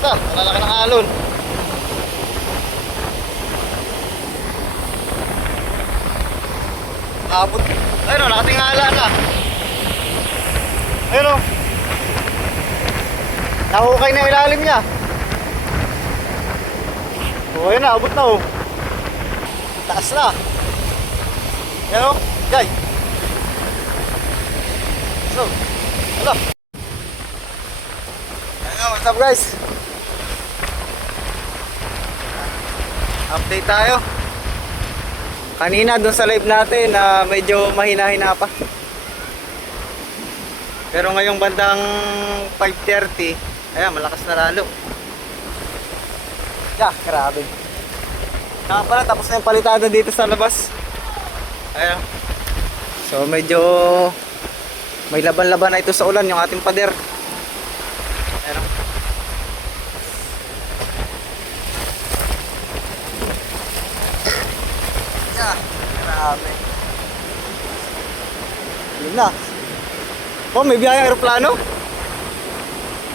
Malalaki ng alon. Abot. Ayun o, nakatingala na. Ayun o. Nahukay na ilalim niya. O, ayun na, abot na o. Taas na. Ayun o, jay. So, hala. Ayun, what's up guys? Update tayo. Kanina doon sa live natin na medyo mahina-hina pa. Pero ngayong bandang 5:30, ayan, malakas na lalo. Grabe. Saka pala, tapos na yung palitada dito sa labas. Ayan. So medyo may laban-laban na ito sa ulan yung ating pader. Ayan. Grabe. Yun na. Oh, may biyayang aeroplano.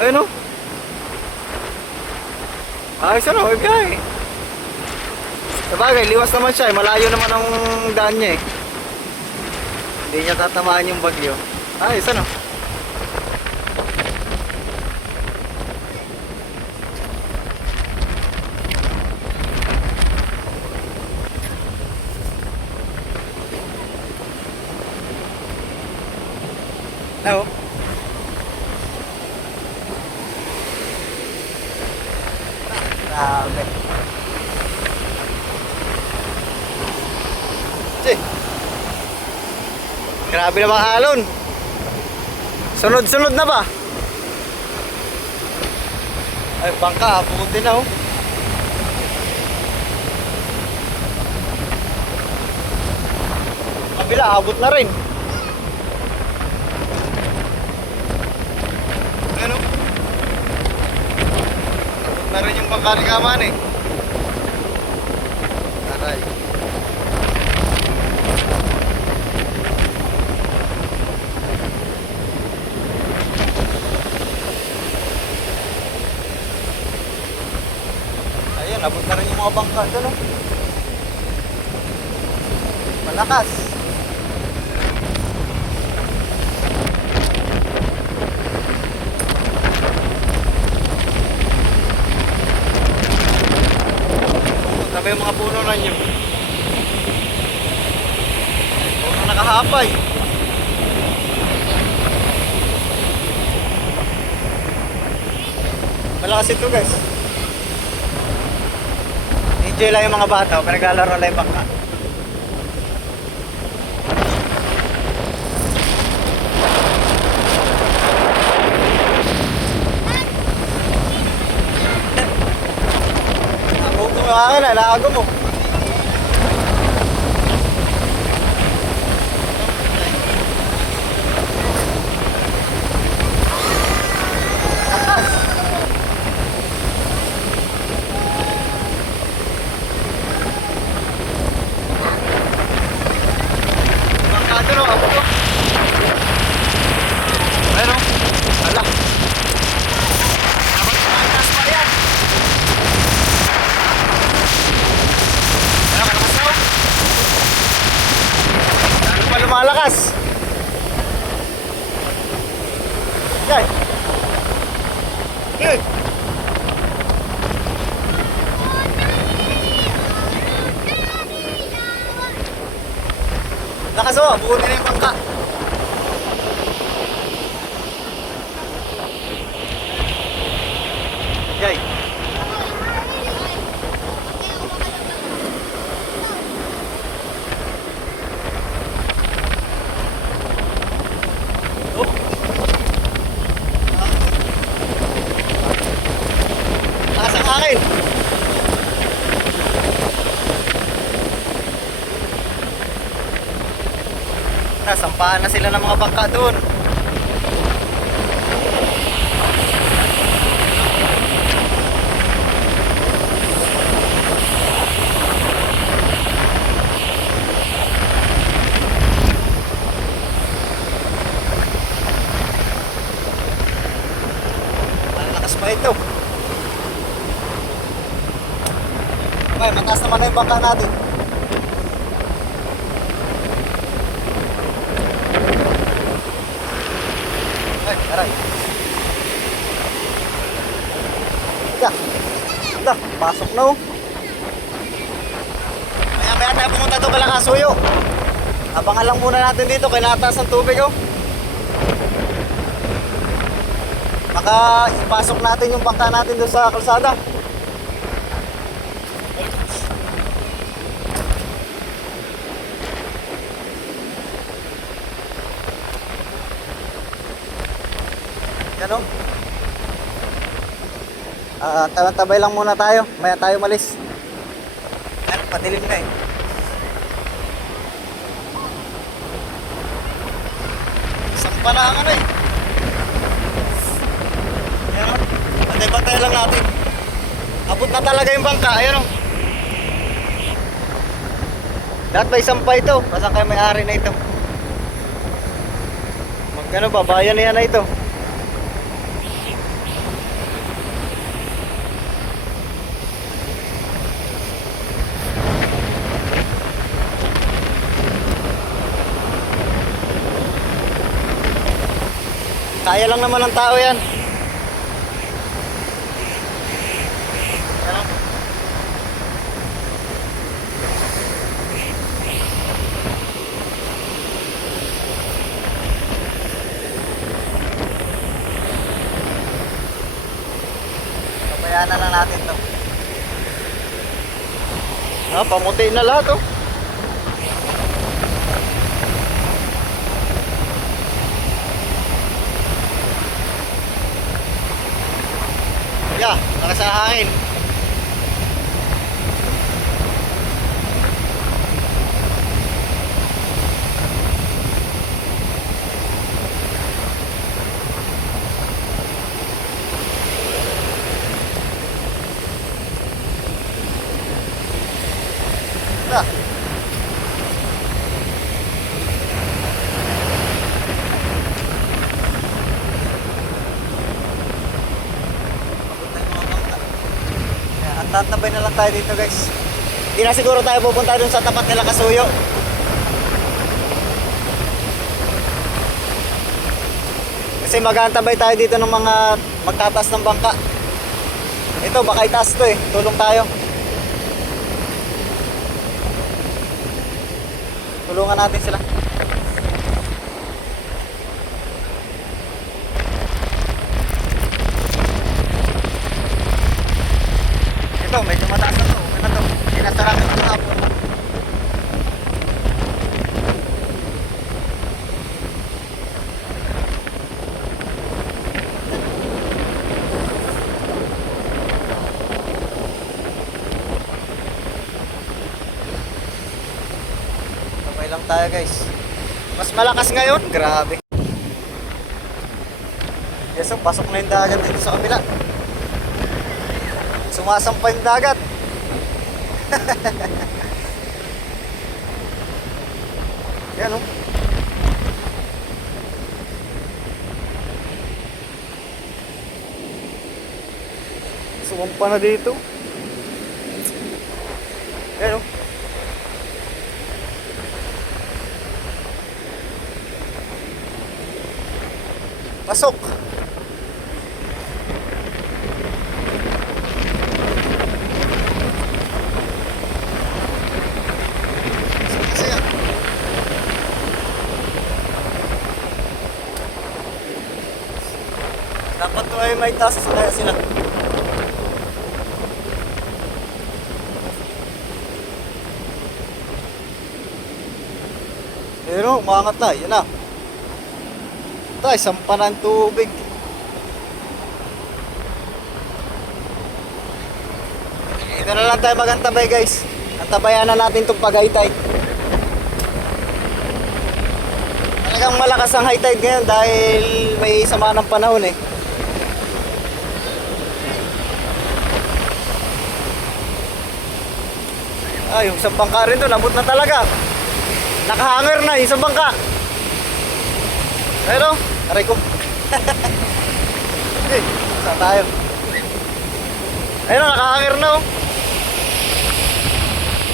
Ayun o. Ayos ano, may biyahe. Sabagay, liwas naman siya. Malayo naman ang daan niya eh. Hindi niya tatamaan yung bagyo. Ayos ano. Hello. Grabe. Grabe na mga alon. Sunod-sunod na ba? Ay, bangka, pumunti na oh. Kabila, abot na rin. Ano? Na rin yung bangkalikaman eh. Aray. Ayan, abot na rin yung mga bangka doon oh. Malakas. Sabi yung mga puno na nyo. Puno nakahapay. Malakas ito guys. Enjoy lang yung mga bata. Pinaglalaro lang yung bangka. Naago mo. Bangkado no, ako to. Ano? Ala. Abang-abang pa yan. Lumalakas. Yan. Yan. Lakas o, bukunin na yung bangka. Yan. Akin. Nasampahan na sila ng mga bangka doon. Malakas pa ito. Okay, mataas naman na yung bangka natin. Ay, aray. Ika. Ika, pasok na oh. Maya tayo pumunta doon Kalakasuyo. Abangan lang muna natin dito, kaya nataas ang tubig oh. Baka ipasok natin yung bangka natin doon sa kalsada. Yan o. Tabay lang muna tayo. Maya tayo malis. Ano, patilim na eh. Isang palangan eh. Ayan o. Bantay-bantay lang natin. Abot na talaga yung bangka. Ayan o. Lahat may sampay ito. Basta kayo may-ari na ito. Magkano ba? Bayan na yan na ito. Kaya lang naman ng tao yan. Pabayaan na lang natin to. Pamuti na lahat oh. Yeah, lakas ang hangin. Yeah. Tatabay na lang tayo dito guys. Hindi na siguro tayo pupunta dun sa tapat nila Kasuyo. Kasi mag-aantabay tayo dito ng mga magtataas ng bangka. Ito baka itaas to eh. Tulong tayo. Tulungan natin sila. Ito, medyo mataas na to. Okay na to. Sinasarami ko sa hapon. Okay lang tayo guys. Mas malakas ngayon. Grabe. Yes, so, pasok na yung dagat dito sa kabila. Sumasampay yung dagat. Yan o. Sumampa na dito. Yan o. Pasok. Dapat to ay may taas sa kaya sila. Pero umangat na, yan na. Tay, sampa ng tubig. Ito na lang tayo magantabay guys. Antabayan na natin itong pag-high tide. Talagang malakas ang high tide ngayon dahil may sama ng panahon eh. Yung isang bangka rin doon, abot na talaga. Nakahanger na yung isang bangka. Pero, aray ko. Saan tayo? Ayun, nakahanger na oh.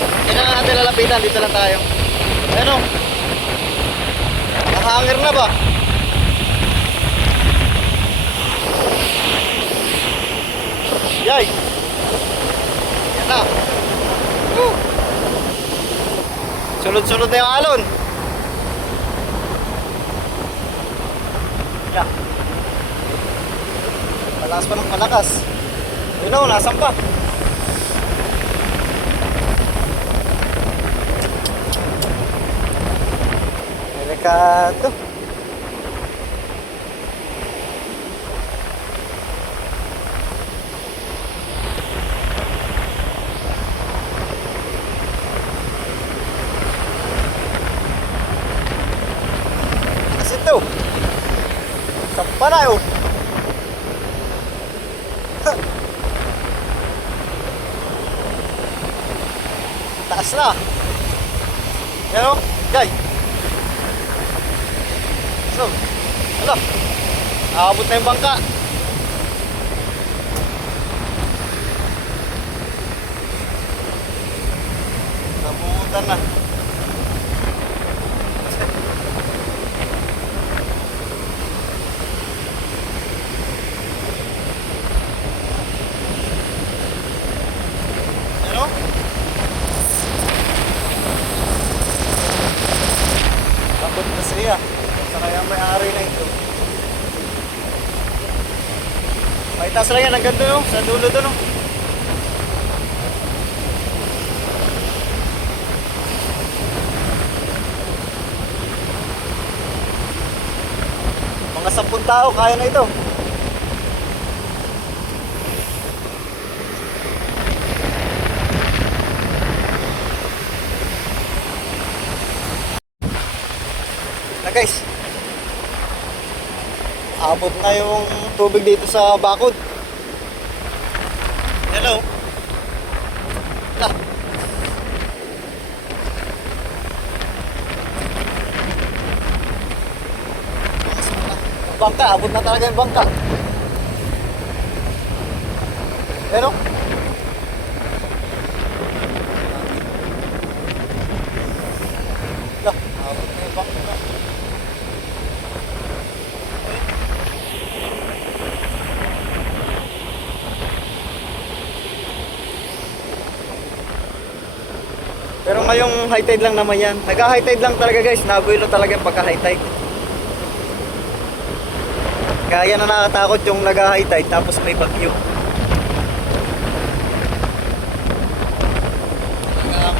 Yan na natin lalapitan, dito lang tayo. Ayun o. Nakahanger na ba? Yay! Yan na. Sunod-sunod na yung alon. Yeah. Malakas pa ng malakas. Yun o, nasan pa? Delikado. Kasi ito. Sampa na yun. Taas na. Yan o. Yay. So, ala. Nakabot na yung bangka. Nabutan na. Ano? Abot na siya. Sa kaya may-ari na ito. May taas lang yan hanggang doon, sa dulo doon. Mga 10 tao kaya na ito. Na guys, abot na yung tubig dito sa bakod. Hello. Lah. Bangka, abot na talaga yung bangka. Ano? Lah, abot na yung bangka. Pero ngayong high tide lang naman yan. Nagka-high tide lang talaga guys. Nabuelo talaga yung pagka-high tide. Kaya na nakakatakot yung nag-high tide tapos may bagyo.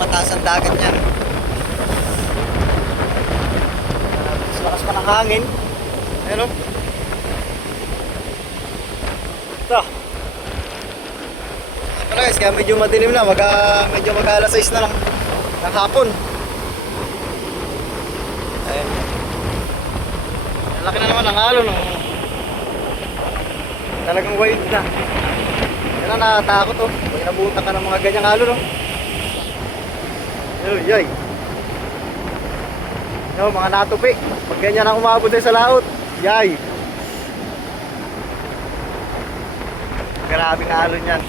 Mataas ang dagat yan. Tapos lakas pa ng hangin. Ano? Ito. Ito guys, kaya medyo madilim na. Medyo mag-alas 6 na lang ng hapon. Ayun. Laki na naman ang alon. Talagang wild na. Yan ang nakatakot oh. Pag nabuta ka ng mga ganyang alon oh. Yoy. Yo, mga natupi. Pag ganyan ang umabot sa laot. Yay. Grabe na alon yan.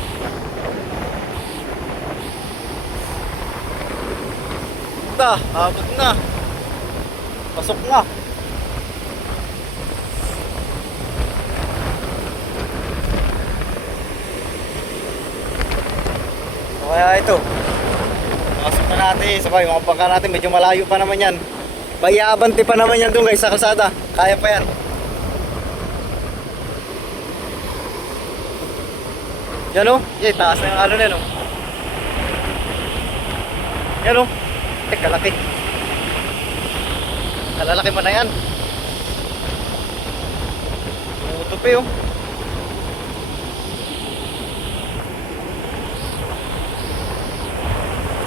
Abot na. Pasok na. So, kaya ito. Pasok na natin. Sabay, mga bangka natin. Medyo malayo pa naman yan. Bayabante pa naman yan doon guys sa kalsada. Kaya pa yan. Yan o. Taas na yung alon yan o. Yan o. Kalaki. Kalalaki mo na yan. Tutupi oh.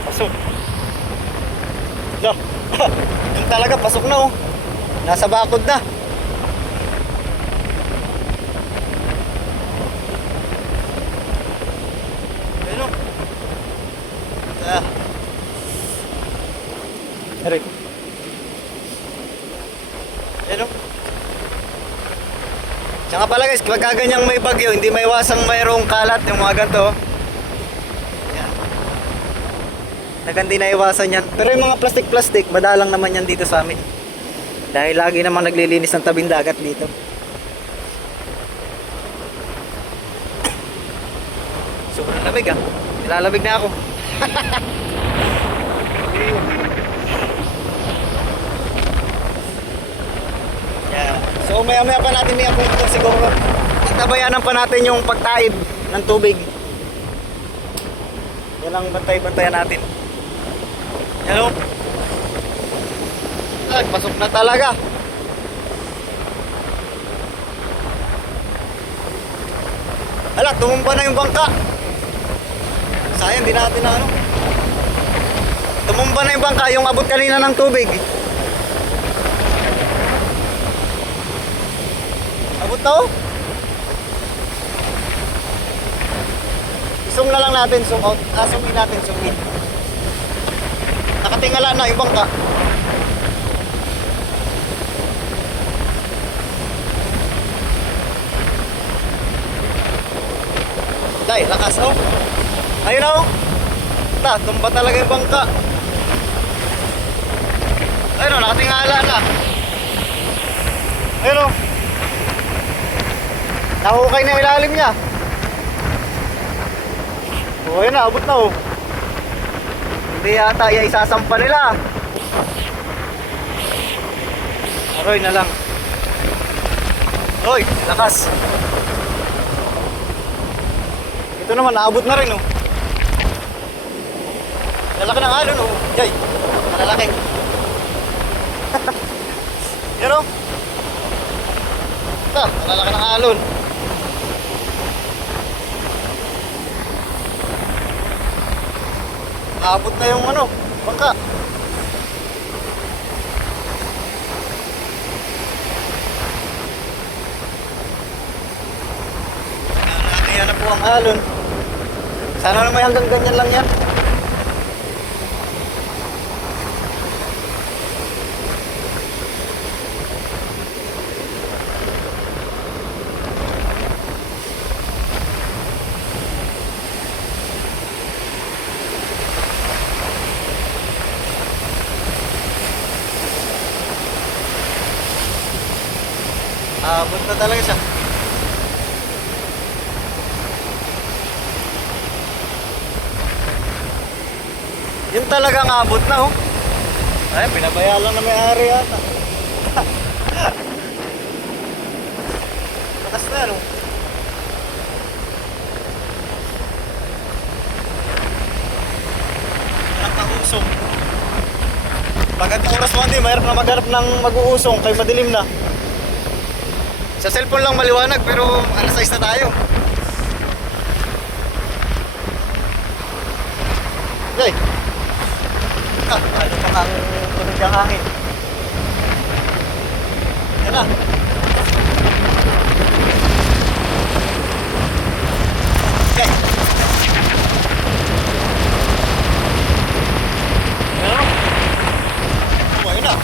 Pasok. No. Yung talaga pasok na oh. Nasa bakod na. Ayun oh. Aray. Ayan o. Tsaka pala guys, pagka ganyang may bagyo, hindi maiwasang mayroong kalat yung mga ganito. Ayan. Nagan din naiwasan yan. Pero yung mga plastic-plastic, madalang naman yan dito sa amin. Dahil lagi naman naglilinis ng tabing dagat dito. Sobrang lamig ah. Nilalamig na ako. Yeah. So maya-maya pa natin may apunto siguro. Tabayanan pa natin yung pagtaib ng tubig. Yan ang bantay-bantayan natin. Yan o. Ay, pasok na talaga. Hala, tumumpa na yung bangka. Sayang, di natin na ano. Tumumpa na yung bangka, yung abot kanina ng tubig. Abot na o. Zoom na lang natin, zoom out. Zoom in natin, zoom in. Nakatingala na yung bangka. Dai, lakas oh. Ayun oh. Tumba talaga yung bangka. Ayun oh, nakatingala na. Ayun oh. Nahukay na yung ilalim niya. Oh, ayun na, abot na oh. Hindi yata isasampa nila. Aroy na lang. Hoy, lakas. Ito naman, naabot na rin oh. Lalaki ng alon oh. Jay, malalaki. Yan oh. Malalaki ng alon. Abot na yung ano, bangka. Nakakaya na po ang alon. Sana naman hanggang ganyan lang yan. Abot na talaga siya. Yun talagang abot na oh. Ay, pinabaya lang na may-ari yata. Takas na ano. Nakausong. Pag at oras mo hindi, mayroon na magharap ng mag-uusong kay madilim na. Sa cellphone lang maliwanag pero alas 6 na tayo. Okay. Ano pa ang tunog ng hangin? Yan na. Okay. Yan na. Oh, yun na.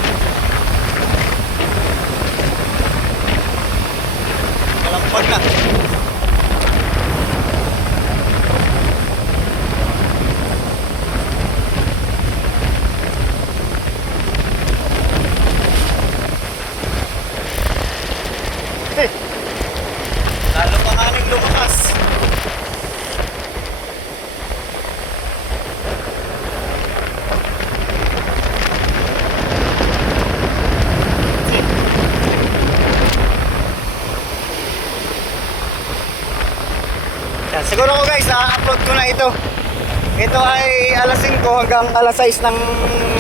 Pag na. Hey. Lalo pa kaning lumakas. Siguro ko guys, na-upload ko na ito. Ito ay alas 5 hanggang alas 6 ng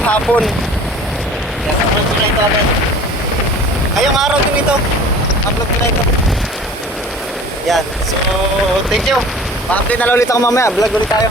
hapon. Yan, upload ko na ito agad. Ngayong araw din ito. Upload ko na ito. Yan. So, thank you. Pa-update na ulit ako mamaya. Vlog ulit tayo.